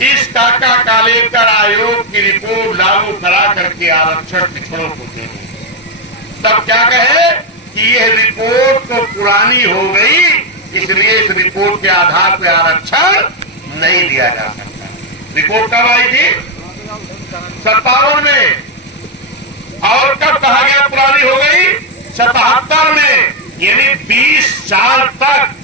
इस काका कालेकर आयोग की रिपोर्ट लागू करा करके आरक्षण पिछड़ों को दे, तब क्या कहे कि यह रिपोर्ट तो पुरानी हो गई, इसलिए इस रिपोर्ट के आधार पर आरक्षण नहीं दिया जा सकता। रिपोर्ट कब आई थी? 57 में। और कब कहा गया पुरानी हो गई? 77 में। यानी 20 साल तक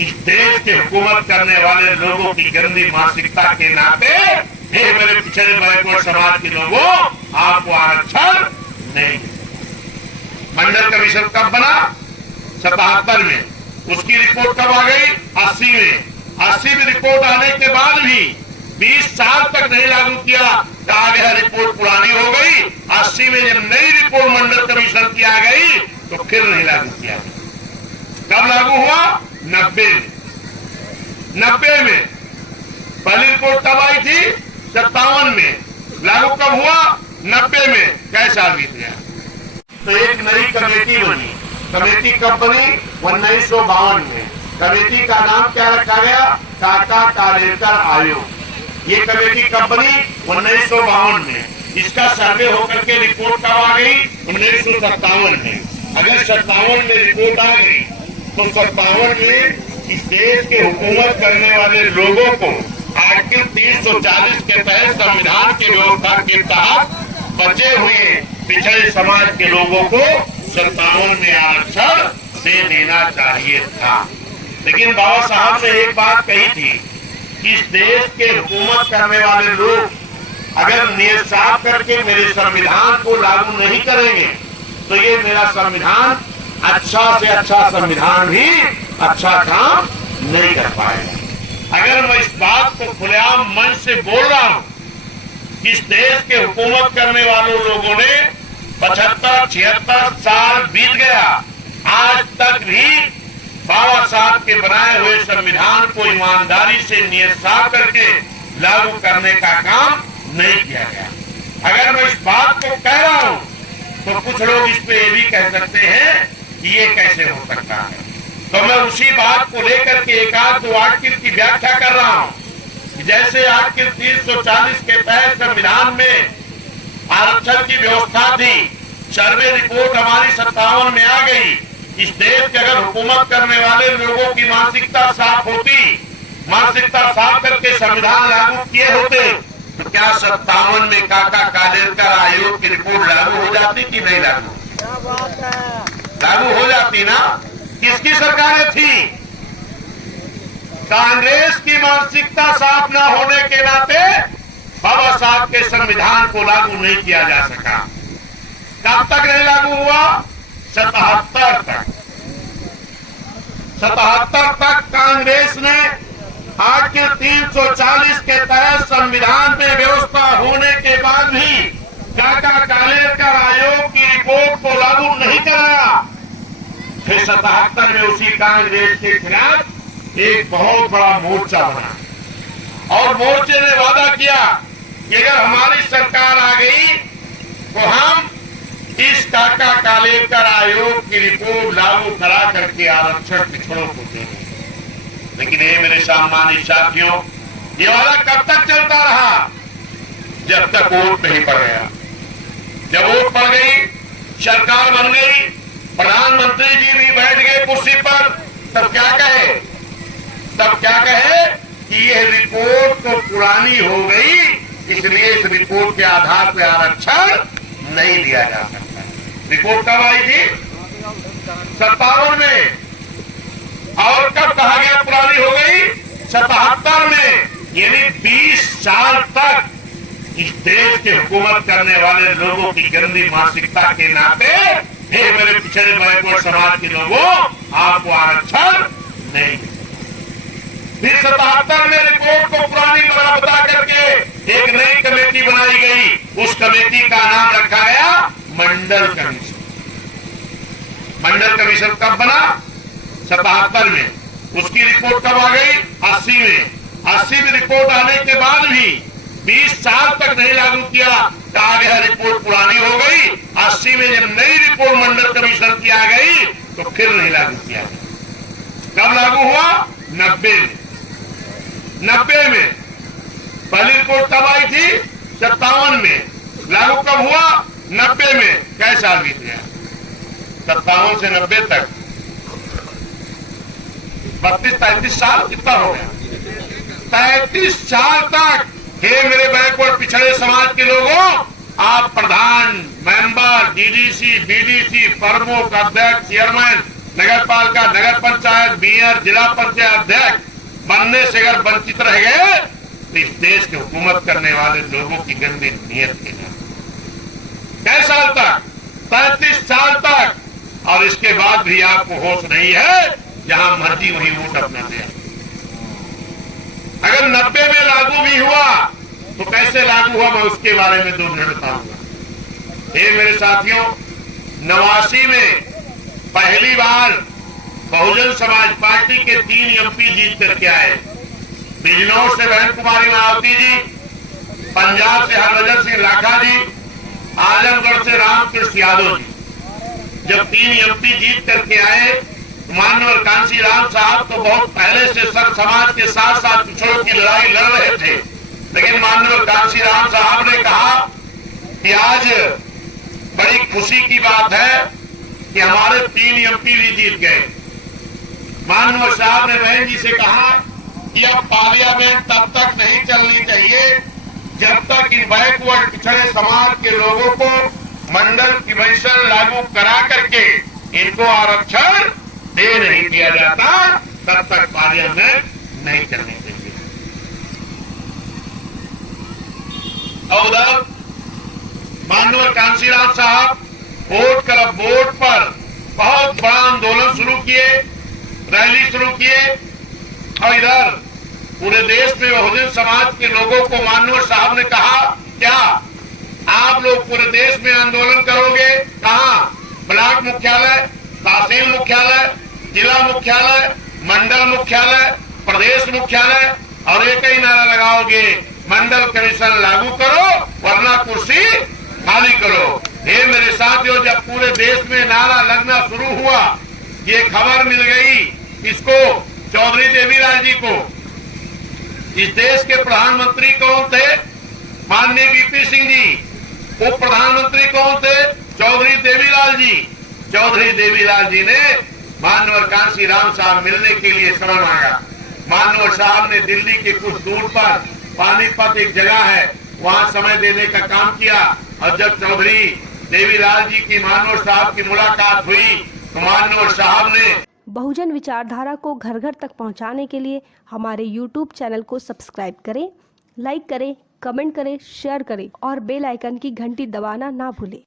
इस देश के हुकूमत करने वाले लोगों की गंदी मानसिकता के नाते हे मेरे पिछड़े बैकवर्ड समाज के लोगों, आपको आरक्षण नहीं। मंडल कमीशन कब बना? 77 में। उसकी रिपोर्ट कब आ गई? 80 में। 80 में रिपोर्ट आने के बाद भी 20 साल तक नहीं लागू किया, कहा गया रिपोर्ट पुरानी हो गई। 80 में जब नई रिपोर्ट मंडल कमीशन की आ गई तो फिर नहीं लागू किया। कब लागू हुआ? 90 में। 90 में पहली रिपोर्ट कब आई थी? 57 में। लागू कब हुआ? 90 में। कैसा साल बीत गया? तो एक नई कमेटी बनी। कमेटी कब बनी? 1952 में। कमेटी का नाम क्या रखा गया? काका कालेकर आयोग। ये कमेटी कब बनी? 1952 में। इसका सर्वे होकर के रिपोर्ट कब आ गई? 1957 में। अगर 57 में रिपोर्ट आ गई तो 57 में इस देश के हुकूमत करने वाले लोगों को आर्टिकल 340 के तहत संविधान की व्यवस्था के तहत बचे हुए पिछड़े समाज के लोगों को 57 में आरक्षण दे देना चाहिए था। लेकिन बाबा साहब ने एक बात कही थी कि इस देश के हुकूमत करने वाले लोग अगर नियत साफ करके मेरे संविधान को लागू नहीं करेंगे तो ये मेरा संविधान अच्छा से अच्छा संविधान भी अच्छा काम नहीं कर पाएगा। अगर मैं इस बात को खुलेआम मन से बोल रहा हूं, इस देश के हुकूमत करने वालों लोगों ने 75-76 साल बीत गया, आज तक भी बाबा साहब के बनाए हुए संविधान को ईमानदारी से नियत साफ करके लागू करने का काम नहीं किया गया। अगर मैं इस बात को कह रहा हूं तो कुछ लोग इस पे ये भी कह सकते हैं कि ये कैसे हो सकता है। तो मैं उसी बात को लेकर के एक आध दो आर्टिकल की व्याख्या कर रहा हूं। जैसे आर्टिकल 340 के तहत संविधान में आरक्षण की व्यवस्था थी, सर्वे रिपोर्ट हमारी 57 में आ गई। इस देश के अगर हुकूमत करने वाले लोगों की मानसिकता साफ होती, मानसिकता साफ करके संविधान लागू किए होते तो क्या 57 में काका कालेकर आयोग की रिपोर्ट लागू हो जाती कि नहीं लागू? लागू हो जाती ना। किसकी सरकारें थी? कांग्रेस की मानसिकता साफ न होने के नाते बाबा साहब के संविधान को लागू नहीं किया जा सका। कब तक नहीं लागू हुआ? 77 तक। 77 तक कांग्रेस ने आर्टिकल 340 के तहत संविधान में व्यवस्था होने के बाद भी काका कालेकर आयोग की रिपोर्ट को लागू नहीं कराया। फिर 77 में उसी कांग्रेस के खिलाफ एक बहुत बड़ा मोर्चा बना और मोर्चे ने वादा किया कि अगर हमारी सरकार आ गई तो हम इस काका कालेकर आयोग की रिपोर्ट लागू करा करके आरक्षण पिछड़ों को देंगे। लेकिन ये मेरे सम्मानित साथियों, ये वादा कब तक चलता रहा? जब तक वोट नहीं पड़ गया। जब वोट पड़ गई, सरकार बन गई, प्रधानमंत्री जी भी बैठ गए कुर्सी पर, तब क्या कहे? तब क्या कहे कि यह रिपोर्ट तो पुरानी हो गई, इसलिए इस रिपोर्ट के आधार पर आरक्षण नहीं दिया जा सकता। रिपोर्ट कब आई थी? 57 में। और कब कहा गया पुरानी हो गई? 77 में। यानी 20 साल तक इस देश के हुकूमत करने वाले लोगों की गंदी मानसिकता के नाते हे मेरे पिछड़े बैकवर्ड समाज के लोगों, आपको आरक्षण नहीं। फिर 77 में रिपोर्ट को पुरानी बता करके एक नई कमेटी बनाई गई। उस कमेटी का नाम रखा गया मंडल कमीशन। मंडल कमीशन कब बना? 77 में। उसकी रिपोर्ट कब आ गई? 80 में। 80 में रिपोर्ट आने के बाद भी 20 साल तक नहीं लागू किया, कहा गया रिपोर्ट पुरानी हो गई। 80 में जब नई रिपोर्ट मंडल कमीशन की आ गई तो फिर नहीं लागू किया। कब लागू हुआ? 90 में। 90 में रिपोर्ट कब आई थी? 57 में। लागू कब हुआ? 90 में। कैसे साल बीत गया? 57 से 90 तक 32-33 साल। कितना हो गया? 33 साल तक। हे मेरे बैकवर्ड पिछड़े समाज के लोगों, आप प्रधान, मेंबर, डीडीसी, बीडीसी, प्रमुख, अध्यक्ष, चेयरमैन, नगर पालिका, नगर पंचायत, मेयर, जिला पंचायत अध्यक्ष बनने से अगर वंचित रह गए तो इस देश की हुकूमत करने वाले लोगों की गंदी नीयत के लिए। कैसे साल तक? 33 साल तक। और इसके बाद भी आपको होश नहीं है, जहां मर्जी वहीं वोट अपना दे। अगर 90 में लागू भी हुआ तो कैसे लागू हुआ, मैं उसके बारे में 2 मिनट बताऊंगा। ये मेरे साथियों, 89 में पहली बार बहुजन समाज पार्टी के 3 एमपी जीत करके आए। बिजनौर से बहन कुमारी मायावती जी, पंजाब से हरभजन सिंह लाखा जी, आजमगढ़ से रामकृष्ण यादव जी। जब 3 एमपी जीत करके आए, माननीय कांसी राम साहब तो बहुत पहले से सर समाज के साथ साथ पिछड़ों की लड़ाई लड़ रहे थे, लेकिन माननीय कांसी राम साहब ने कहा कि आज बड़ी खुशी की बात है कि हमारे 3 एमपी भी जीत गए। माननीय साहब ने बहन जी से कहा कि अब पार्लियामेंट तब तक नहीं चलनी चाहिए जब तक इन बैकवर्ड पिछड़े समाज के लोगों को मंडल कमीशन लागू करा करके इनको आरक्षण दे नहीं दिया जाता, तब तक पार्लियामेंट नहीं चलनी चाहिए। और उधर माननीय कांसीराम साहब वोट क्लब बोर्ड पर बहुत बड़ा आंदोलन शुरू किए, रैली शुरू किए। और इधर पूरे देश में बहुजन समाज के लोगों को माननीय साहब ने कहा, क्या आप लोग पूरे देश में आंदोलन करोगे? कहां? ब्लॉक मुख्यालय, तहसील मुख्यालय, जिला मुख्यालय, मंडल मुख्यालय, प्रदेश मुख्यालय, और एक ही नारा लगाओगे, मंडल कमीशन लागू करो वरना कुर्सी खाली करो। ये मेरे साथियों, जब पूरे देश में नारा लगना शुरू हुआ, ये खबर मिल गई इसको, चौधरी देवीलाल जी को। इस देश के प्रधानमंत्री कौन थे? माननीय वीपी सिंह जी। उप प्रधानमंत्री कौन थे? चौधरी देवीलाल जी। चौधरी देवीलाल जी ने माननीय कांसी राम साहब मिलने के लिए समय मांगा। माननीय साहब ने दिल्ली के कुछ दूर पर पानीपत एक जगह है, वहां समय देने का काम किया। और जब चौधरी देवीलाल जी की माननीय साहब की मुलाकात हुई तो माननीय साहब ने बहुजन विचारधारा को घर घर तक पहुंचाने के लिए हमारे YouTube चैनल को सब्सक्राइब करें, लाइक करें, कमेंट करें, शेयर करें और बेल आइकन की घंटी दबाना ना भूलें।